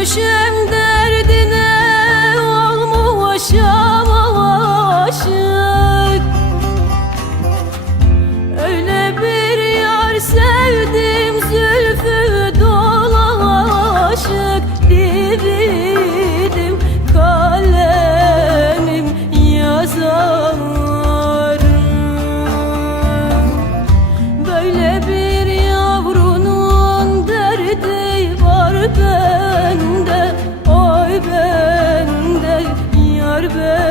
köşemde be